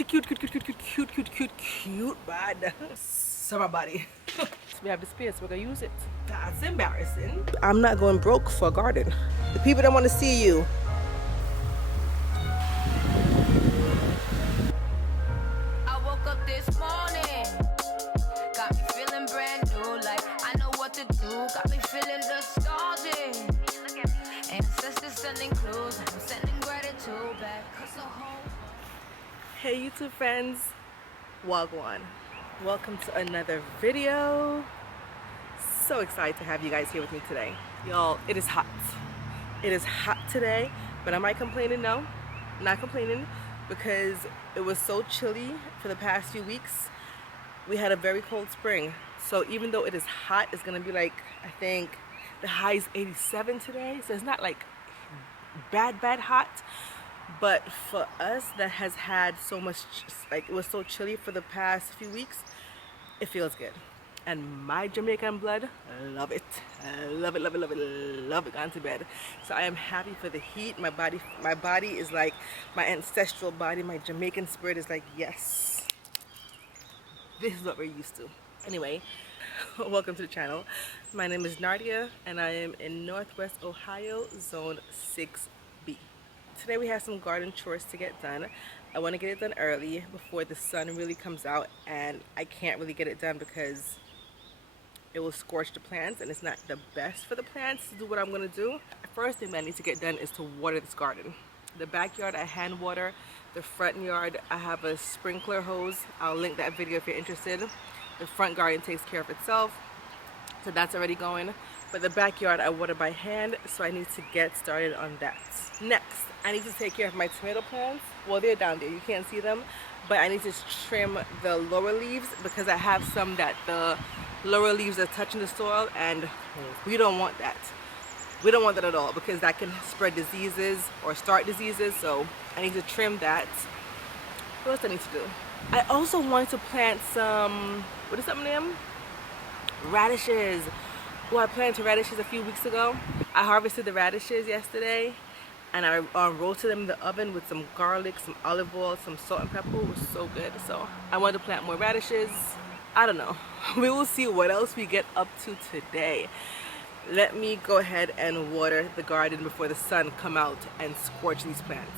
She cute, bad. Summer body. So we have the space, we're gonna use it. That's embarrassing. I'm not going broke for a garden. The people don't want to see you. I woke up this morning, got me feeling brand new, like I know what to do, got me feeling nostalgic. Ancestors sending clues, I'm sending gratitude back, 'cause the whole... Hey YouTube friends, Wagwan. Welcome to another video. So excited to have you guys here with me today. Y'all, it is hot. It is hot today, but am I complaining? No, not complaining, because it was so chilly for the past few weeks. We had a very cold spring. So even though it is hot, it's gonna be like, I think the high is 87 today. So it's not like bad hot. But for us that has had so much, like it was so chilly for the past few weeks, it feels good. And my Jamaican blood, love it. Love it, love it, love it, love it, gone to bed. So I am happy for the heat. My body is like, my ancestral body, my Jamaican spirit is like, yes, this is what we're used to. Anyway, welcome to the channel. My name is Nardia and I am in Northwest Ohio, Zone 6B. Today we have some garden chores to get done. I want to get it done early before the sun really comes out, and I can't really get it done because it will scorch the plants and it's not the best for the plants to do what I'm going to do. The first thing that I need to get done is to water this garden. The backyard I hand water. The front yard I have a sprinkler hose. I'll link that video if you're interested. The front garden takes care of itself, so that's already going. But the backyard I water by hand, so I need to get started on that. Next, I need to take care of my tomato plants. Well, they're down there, you can't see them, but I need to trim the lower leaves because I have some that the lower leaves are touching the soil, and we don't want that. We don't want that at all because that can spread diseases or start diseases, so I need to trim that. What else I need to do? I also want to plant some, what is that name? Radishes. Well, I planted radishes a few weeks ago. I harvested the radishes yesterday and I roasted them in the oven with some garlic, some olive oil, some salt and pepper. It was so good. So I want to plant more radishes. I don't know. We will see what else we get up to today. Let me go ahead and water the garden before the sun come out and scorch these plants.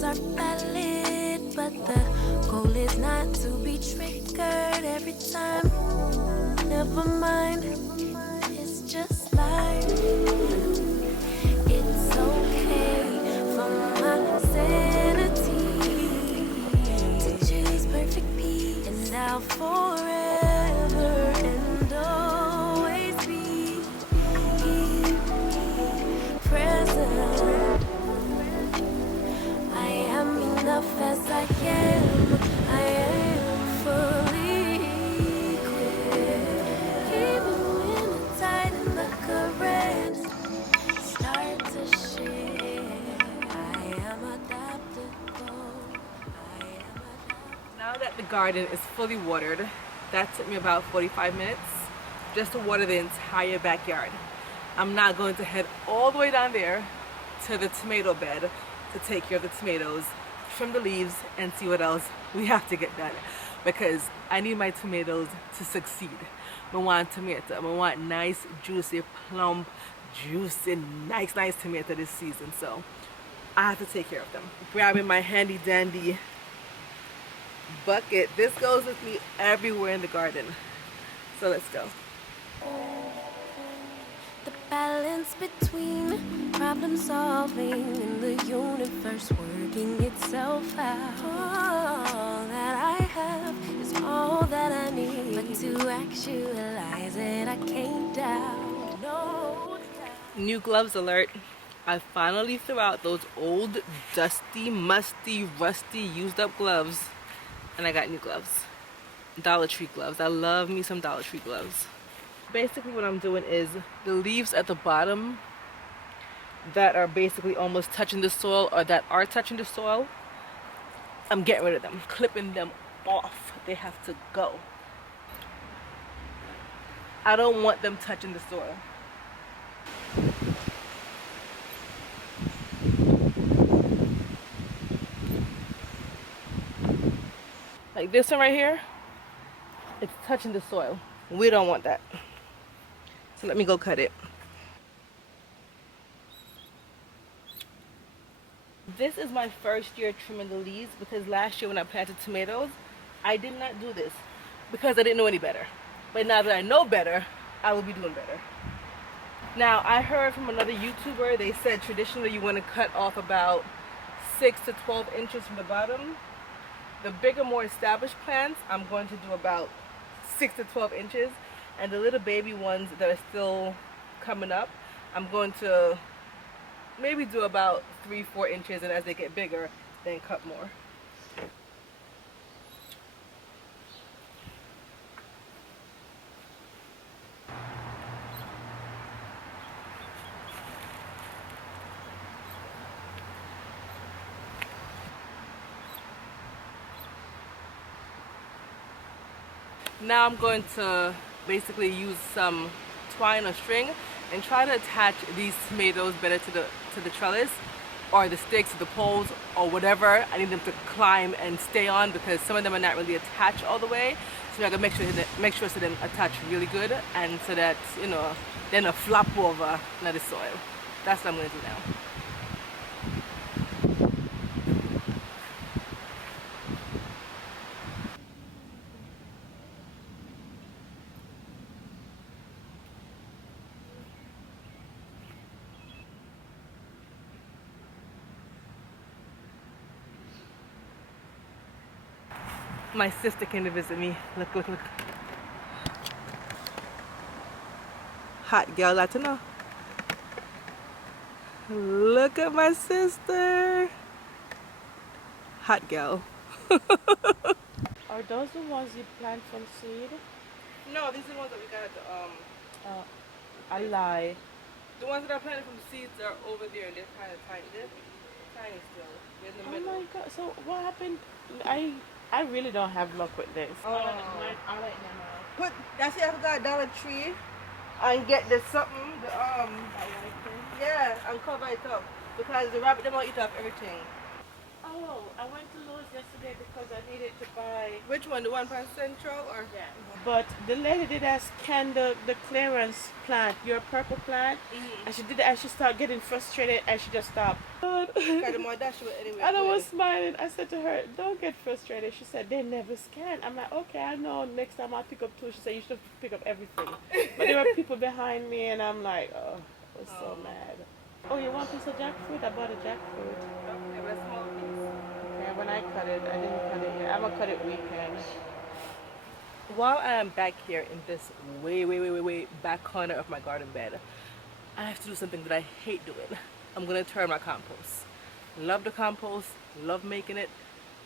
Are valid, but the goal is not to be triggered every time. Never mind, it's just life. It's okay for my sanity to chase perfect peace, and I'll forever and always be present. Enough as I am fully equipped. Even when the tide and the current start to shift, I am adaptable. Now that the garden is fully watered, that took me about 45 minutes just to water the entire backyard. I'm not going to head all the way down there to the tomato bed to take care of the tomatoes, trim the leaves, and see what else we have to get done, because I need my tomatoes to succeed. I want tomato. I want nice, juicy, plump, juicy, nice tomato this season. So I have to take care of them. Grabbing my handy dandy bucket. This goes with me everywhere in the garden. So let's go. The balance between problem solving and the universe working itself out. All that I have is all that I need, but to actualize it I can't doubt. No doubt. New gloves alert. I finally threw out those old, dusty, musty, rusty, used up gloves, and I got new gloves. Dollar Tree gloves. I love me some Dollar Tree gloves. Basically what I'm doing is the leaves at the bottom that are basically almost touching the soil or that are touching the soil, I'm getting rid of them, clipping them off. They have to go. I don't want them touching the soil. Like this one right here, it's touching the soil. We don't want that. So let me go cut it. This is my first year trimming the leaves because last year when I planted tomatoes, I did not do this because I didn't know any better. But now that I know better, I will be doing better. Now, I heard from another YouTuber, they said traditionally you want to cut off about 6 to 12 inches from the bottom. The bigger, more established plants, I'm going to do about 6 to 12 inches. And the little baby ones that are still coming up, I'm going to maybe do about 3-4 inches, and as they get bigger, then cut more. Now I'm going to basically use some twine or string and try to attach these tomatoes better to the trellis or the sticks or the poles or whatever I need them to climb and stay on, because some of them are not really attached all the way. So I gotta make sure so them attach really good, and so that, you know, then a flop over the soil. That's what I'm gonna do now. My sister came to visit me. Look, look, look. Hot girl Latino. Look at my sister. Hot girl. Are those the ones you plant from seed? No, these are the ones that we got at the I lie. the ones that I planted from the seeds are over there. They're kind of tiny. They're tiny still. They're in the middle. Oh my god! So what happened? I really don't have luck with this. Oh. I'll let them know. Put that's it. I forgot Dollar Tree and get the something. The yeah, and cover it up because the rabbit they won't eat up everything. Oh, I went to Lowe's yesterday because I needed to buy. Which one? The one from Central or? Yeah. But the lady did ask, can the clearance plant, your purple plant, and she did it, and she started getting frustrated, and she just stopped. Got the more dash anyway. And I was smiling. I said to her, don't get frustrated. She said, they never scan. I'm like, okay, I know. Next time I'll pick up two. She said, you should pick up everything. But there were people behind me, and I'm like, oh, I was so mad. Oh, you want a piece of jackfruit? I bought a jackfruit. Okay, but a small piece. Yeah, when I cut it, I didn't cut it yet. I'm going to cut it weekend. While I am back here in this way back corner of my garden bed, I have to do something that I hate doing. I'm gonna turn my compost. Love the compost, love making it.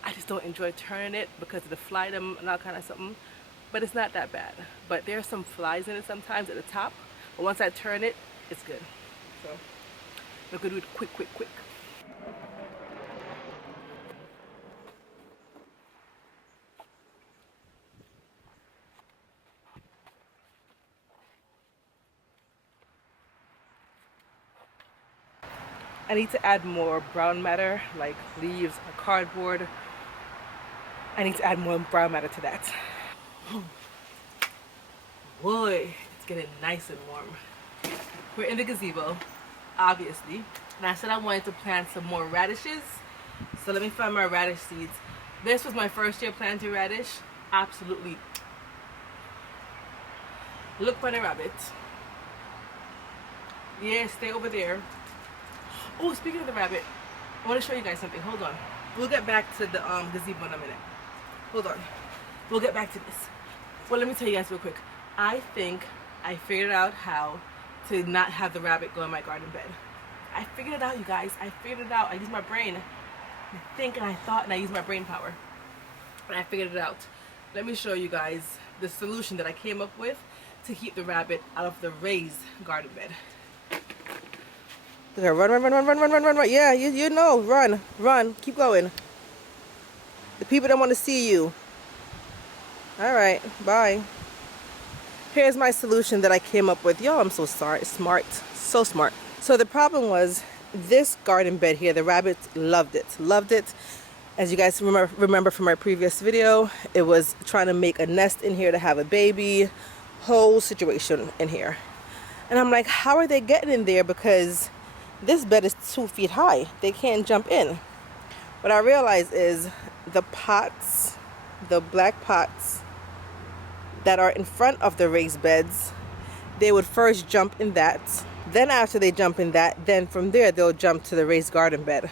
I just don't enjoy turning it because of the fly them and all kind of something. But it's not that bad. But there's some flies in it sometimes at the top. But once I turn it, it's good. So I'm gonna do it quick. I need to add more brown matter, like leaves or cardboard. I need to add more brown matter to that. Boy, it's getting nice and warm. We're in the gazebo, obviously. And I said I wanted to plant some more radishes. So let me find my radish seeds. This was my first year planting radish. Absolutely. Look for the rabbit. Yeah, stay over there. Oh, speaking of the rabbit, I want to show you guys something. Hold on. We'll get back to the gazebo in a minute. Hold on. We'll get back to this. Well, let me tell you guys real quick. I think I figured out how to not have the rabbit go in my garden bed. I figured it out, you guys. I figured it out. I used my brain. I think and I thought and I used my brain power. And I figured it out. Let me show you guys the solution that I came up with to keep the rabbit out of the raised garden bed. Okay, run, run, run, run, run, run, run, run, run. Yeah, you know, run, run, keep going. The people don't want to see you. All right, bye. Here's my solution that I came up with. Y'all, I'm so sorry, smart, so smart. So the problem was this garden bed here, the rabbits loved it, loved it. As you guys remember from my previous video, it was trying to make a nest in here to have a baby, whole situation in here. And I'm like, how are they getting in there? Because this bed is 2 feet high. They can't jump in. What I realized is the pots, the black pots that are in front of the raised beds, they would first jump in that. Then after they jump in that, then from there they'll jump to the raised garden bed.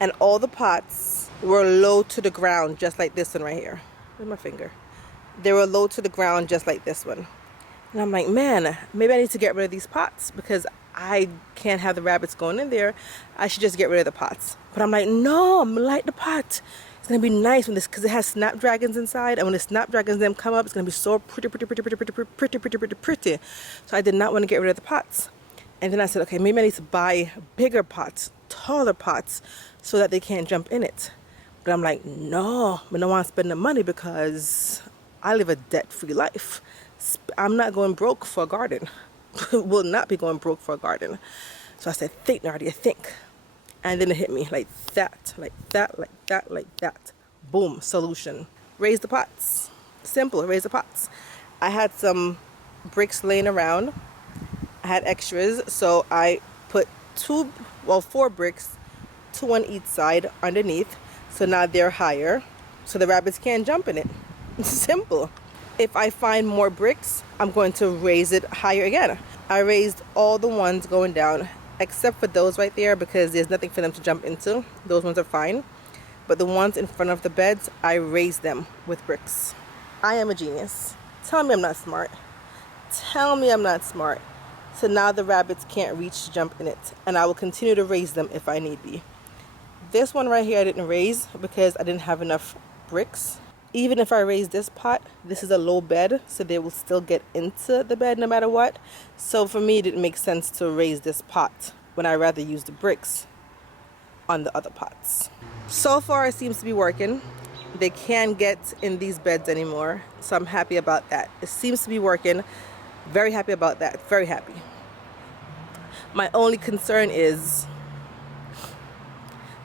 And all the pots were low to the ground, just like this one right here. Where's my finger? They were low to the ground, just like this one. And I'm like, man, maybe I need to get rid of these pots because I can't have the rabbits going in there. I should just get rid of the pots. But I'm like, no, I'm gonna like the pot. It's gonna be nice when this, because it has snapdragons inside, and when the snapdragons them come up, it's gonna be so pretty. So I did not want to get rid of the pots. And then I said, okay, maybe I need to buy bigger pots, taller pots, so that they can't jump in it. But I'm like, no, I don't want to spend the money because I live a debt-free life. I'm not going broke for a garden. Will not be going broke for a garden. So I said, think, Nardia, think. And then it hit me like that, like that, like that, like that. Boom, solution. Raise the pots. Simple, raise the pots. I had some bricks laying around. I had extras, so I put 4 bricks, 2 on each side underneath. So now they're higher, so the rabbits can't jump in it. Simple. If I find more bricks, I'm going to raise it higher again. I raised all the ones going down, except for those right there because there's nothing for them to jump into. Those ones are fine. But the ones in front of the beds, I raised them with bricks. I am a genius. Tell me I'm not smart. Tell me I'm not smart. So now the rabbits can't reach to jump in it. And I will continue to raise them if I need be. This one right here I didn't raise because I didn't have enough bricks. Even if I raise this pot, this is a low bed, so they will still get into the bed no matter what. So for me, it didn't make sense to raise this pot when I rather use the bricks on the other pots. So far, it seems to be working. They can't get in these beds anymore, so I'm happy about that. It seems to be working. Very happy about that. Very happy. My only concern is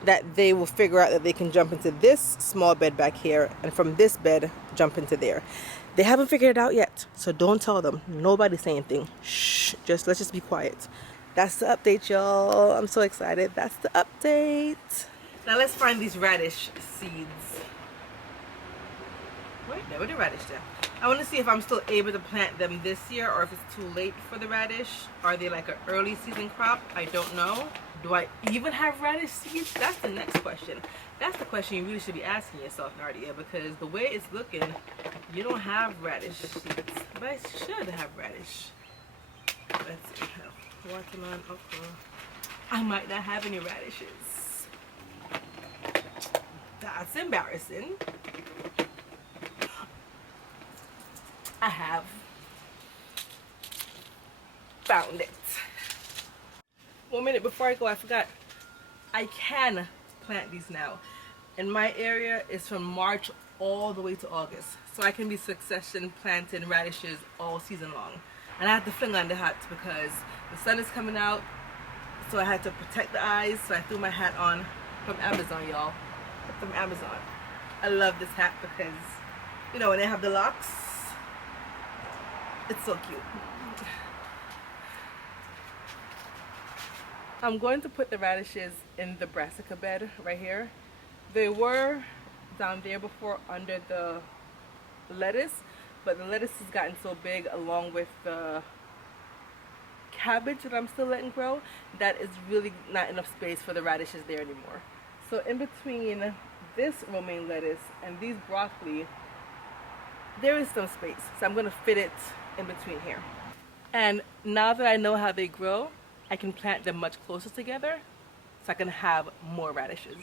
that they will figure out that they can jump into this small bed back here and from this bed jump into there. They haven't figured it out yet, so don't tell them. Nobody say anything. Shh, let's just be quiet. That's the update, y'all. I'm so excited. That's the update. Now let's find these radish seeds. Where the radish there? I want to see if I'm still able to plant them this year or if it's too late for the radish. Are they like an early season crop? I don't know. Do I even have radish seeds? That's the next question. That's the question you really should be asking yourself, Nardia, because the way it's looking, you don't have radish seeds. But I should have radish. Let's see. Watermelon, okra. I might not have any radishes. That's embarrassing. I have found it. 1 minute before I go, I forgot. I can plant these now. And my area is from March all the way to August. So I can be succession planting radishes all season long. And I have to fling on the hat because the sun is coming out. So I had to protect the eyes. So I threw my hat on from Amazon, y'all. From Amazon. I love this hat because, you know, when they have the locks, it's so cute. I'm going to put the radishes in the brassica bed right here. They were down there before under the lettuce, but the lettuce has gotten so big along with the cabbage that I'm still letting grow that is really not enough space for the radishes there anymore. So in between this romaine lettuce and these broccoli, there is some space. So I'm going to fit it in between here. And now that I know how they grow, I can plant them much closer together so I can have more radishes.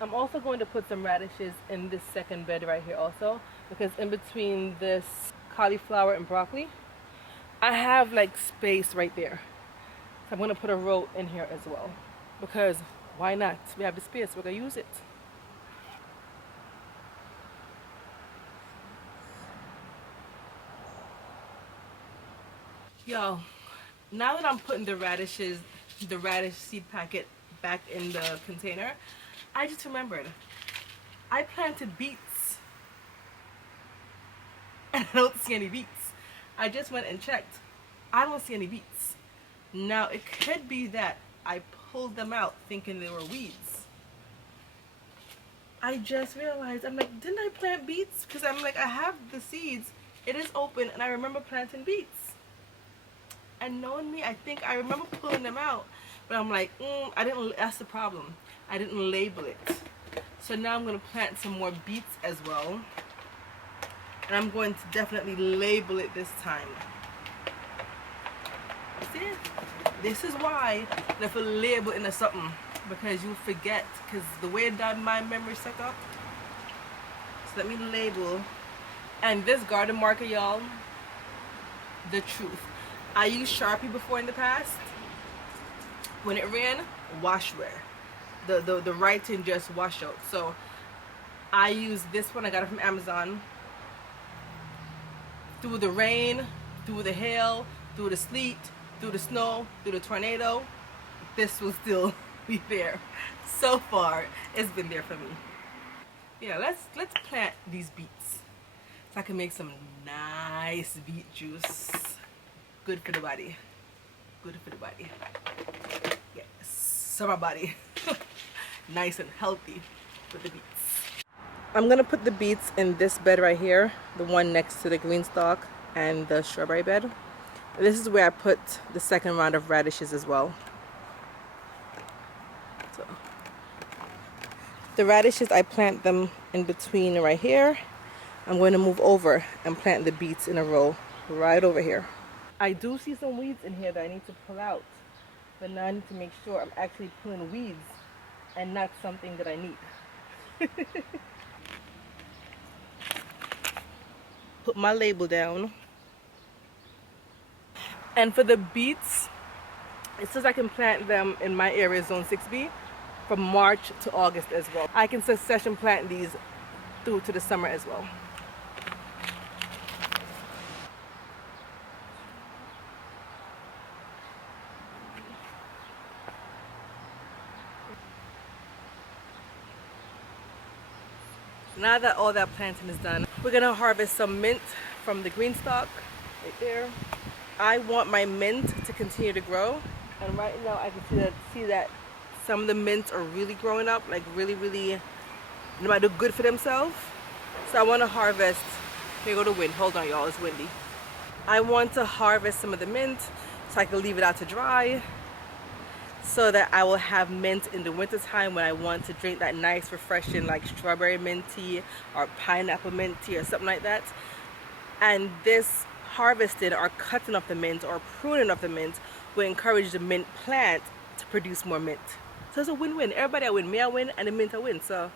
I'm also going to put some radishes in this second bed right here also, because in between this cauliflower and broccoli, I have like space right there. So I'm going to put a row in here as well, because why not? We have the space, we're going to use it. Yo, now that I'm putting the radishes, the radish seed packet back in the container, I just remembered I planted beets and I don't see any beets. I just went and checked. I don't see any beets. Now it could be that I pulled them out thinking they were weeds. I just realized, I'm like, didn't I plant beets? Because I'm like, I have the seeds. It is open and I remember planting beets. And knowing me, I think I remember pulling them out. But I'm like, I didn't, that's the problem. I didn't label it. So now I'm going to plant some more beets as well. And I'm going to definitely label it this time. See? This is why you have to label in a something. Because you forget. Because the way that my memory set up. So let me label. And this garden marker, y'all, the truth. I used Sharpie before in the past. When it ran, wash wear. The writing just wash out. So I use this one. I got it from Amazon. Through the rain, through the hail, through the sleet, through the snow, through the tornado, this will still be there. So far, it's been there for me. Yeah, let's plant these beets so I can make some nice beet juice. Good for the body. Good for the body. Yes, summer body. Nice and healthy with the beets. I'm gonna put the beets in this bed right here, the one next to the green stalk and the strawberry bed. This is where I put the second round of radishes as well. So the radishes, I plant them in between right here. I'm going to move over and plant the beets in a row right over here. I do see some weeds in here that I need to pull out, but now I need to make sure I'm actually pulling weeds and not something that I need. Put my label down. And for the beets, it says I can plant them in my area, zone 6B, from March to August as well. I can succession plant these through to the summer as well. Now that all that planting is done, we're gonna harvest some mint from the green stalk right there. I want my mint to continue to grow, and right now I can see that some of the mints are really growing up, like really they might do good for themselves. So I want to harvest. Here go the wind. Hold on, y'all, it's windy. I want to harvest some of the mint so I can leave it out to dry, so that I will have mint in the winter time when I want to drink that nice refreshing like strawberry mint tea or pineapple mint tea or something like that. And this harvesting or cutting of the mint or pruning of the mint will encourage the mint plant to produce more mint. So it's a win-win. Everybody I win. Me I win and the mint I win. So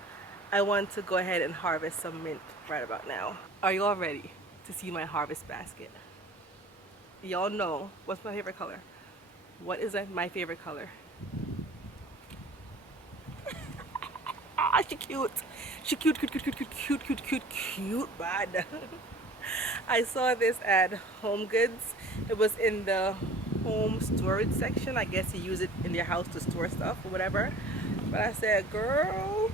I want to go ahead and harvest some mint right about now. Are you all ready to see my harvest basket? Y'all know what's my favorite color. What is my favorite color? Ah, she cute. She cute, bad. I saw this at Home Goods. It was in the home storage section. I guess you use it in your house to store stuff or whatever. But I said, girl,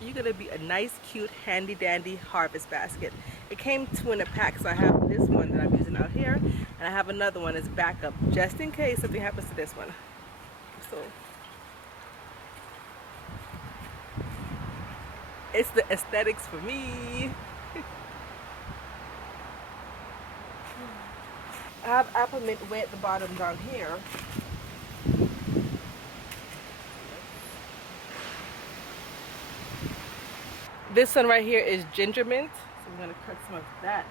you're gonna be a nice, cute, handy dandy harvest basket. It came 2 in a pack, so I have this one that I'm using out here, and I have another one as backup, just in case something happens to this one. So it's the aesthetics for me. I have apple mint way at the bottom down here. This one right here is ginger mint, so I'm gonna cut some of that.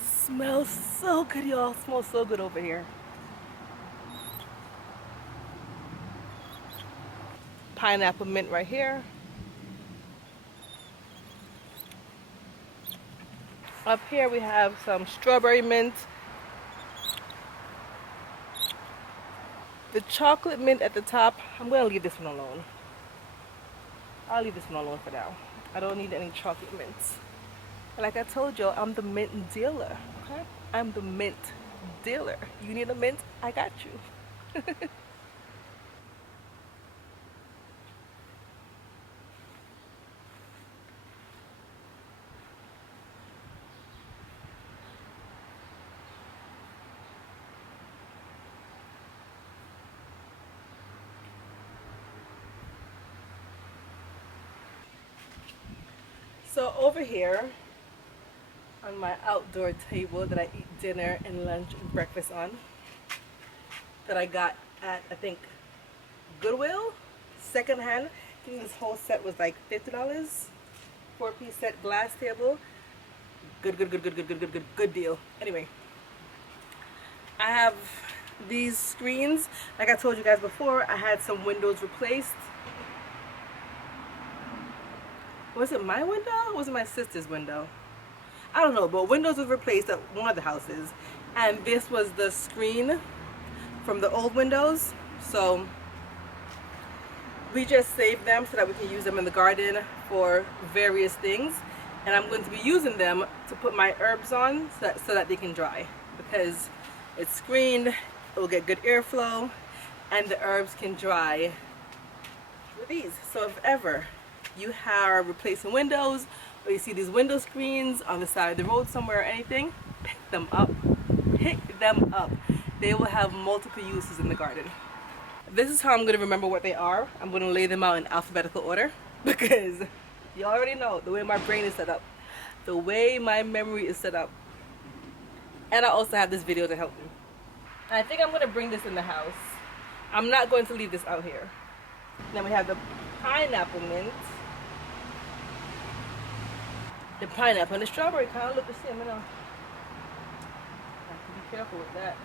Smells so good, y'all. Smells so good over here. Pineapple mint right here. Up here we have some strawberry mint. The chocolate mint at the top, I'm gonna leave this one alone. I'll leave this one alone for now. I don't need any chocolate mints. Like I told you, I'm the mint dealer, okay? I'm the mint dealer. You need a mint? I got you. So over here, on my outdoor table that I eat dinner and lunch and breakfast on, that I got at, I think, Goodwill, secondhand. I think this whole set was like $50. 4-piece set glass table. Good deal. Anyway, I have these screens. Like I told you guys before, I had some windows replaced. Was it my window or was it my sister's window? I don't know, but windows was replaced at one of the houses, and this was the screen from the old windows. So we just saved them so that we can use them in the garden for various things, and I'm going to be using them to put my herbs on so that they can dry, because it's screened, it will get good airflow, and the herbs can dry with these. So if ever you are replacing windows, or you see these window screens on the side of the road somewhere or anything, pick them up. Pick them up. They will have multiple uses in the garden. This is how I'm going to remember what they are. I'm going to lay them out in alphabetical order, because you already know the way my brain is set up, the way my memory is set up. And I also have this video to help me. I think I'm going to bring this in the house. I'm not going to leave this out here. Then we have the pineapple mint. The pineapple and the strawberry kind of look the same, you know. I have to be careful with that.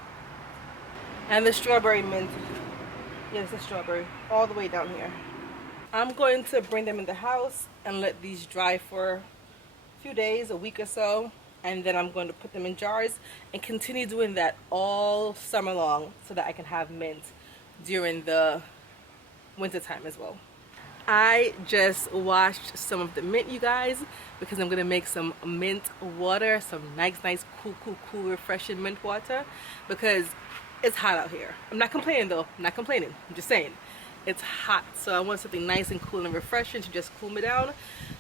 And the strawberry mint. Yes, the strawberry. All the way down here. I'm going to bring them in the house and let these dry for a few days, a week or so. And then I'm going to put them in jars and continue doing that all summer long so that I can have mint during the winter time as well. I just washed some of the mint, you guys, because I'm gonna make some mint water, some nice cool refreshing mint water, because it's hot out here. I'm not complaining though. I'm not complaining. I'm just saying it's hot, so I want something nice and cool and refreshing to just cool me down.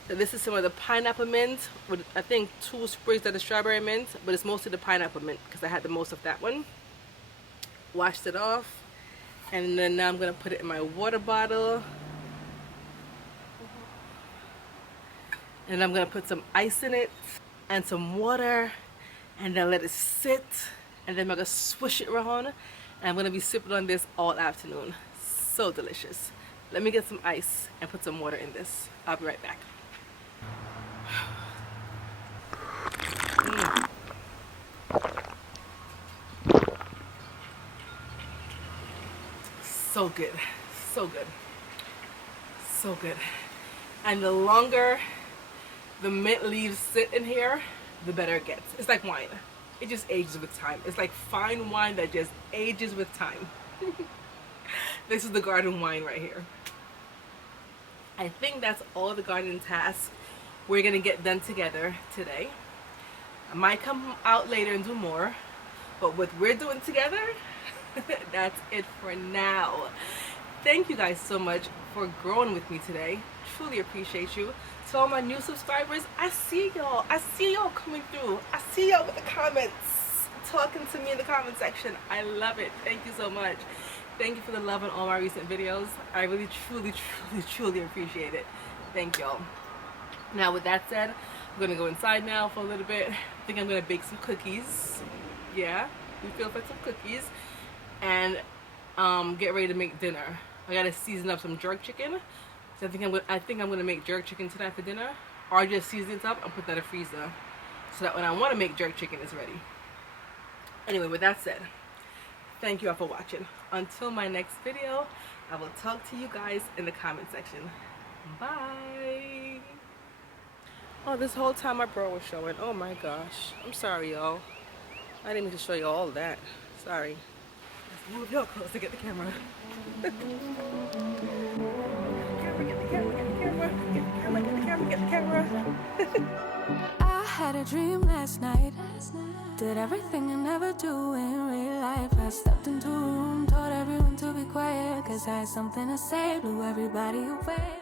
So this is some of the pineapple mint with, I think, 2 sprigs of the strawberry mint, but it's mostly the pineapple mint because I had the most of that one. Washed it off, and then now I'm gonna put it in my water bottle. And I'm gonna put some ice in it and some water, and then let it sit, and then I'm gonna swish it around, and I'm gonna be sipping on this all afternoon. So delicious. Let me get some ice and put some water in this. I'll be right back. So good, so good, so good. And the longer the mint leaves sit in here, the better it gets. It's like wine. It just ages with time. It's like fine wine that just ages with time. This is the garden wine right here. I think that's all the garden tasks we're gonna get done together today. I might come out later and do more, but what we're doing together, that's it for now. Thank you guys so much for growing with me today. Truly appreciate you. To all my new subscribers, I see y'all. I see y'all coming through. I see y'all with the comments, talking to me in the comment section. I love it. Thank you so much. Thank you for the love on all my recent videos. I really, truly appreciate it. Thank y'all. Now with that said, I'm gonna go inside now for a little bit. I think I'm gonna bake some cookies. Yeah, we feel for some cookies, and get ready to make dinner. I gotta season up some jerk chicken. So I think I'm gonna make jerk chicken tonight for dinner, or just season it up and put that in the freezer, so that when I want to make jerk chicken, it's ready. Anyway, with that said, thank you all for watching. Until my next video, I will talk to you guys in the comment section. Bye. Oh, this whole time my bro was showing. Oh my gosh. I'm sorry, y'all. I didn't mean to show you all of that. Sorry. Let's move y'all close to get the camera. Get the camera. I had a dream last night. Did everything I never do in real life. I stepped into a room, told everyone to be quiet, 'cause I had something to say, blew everybody away.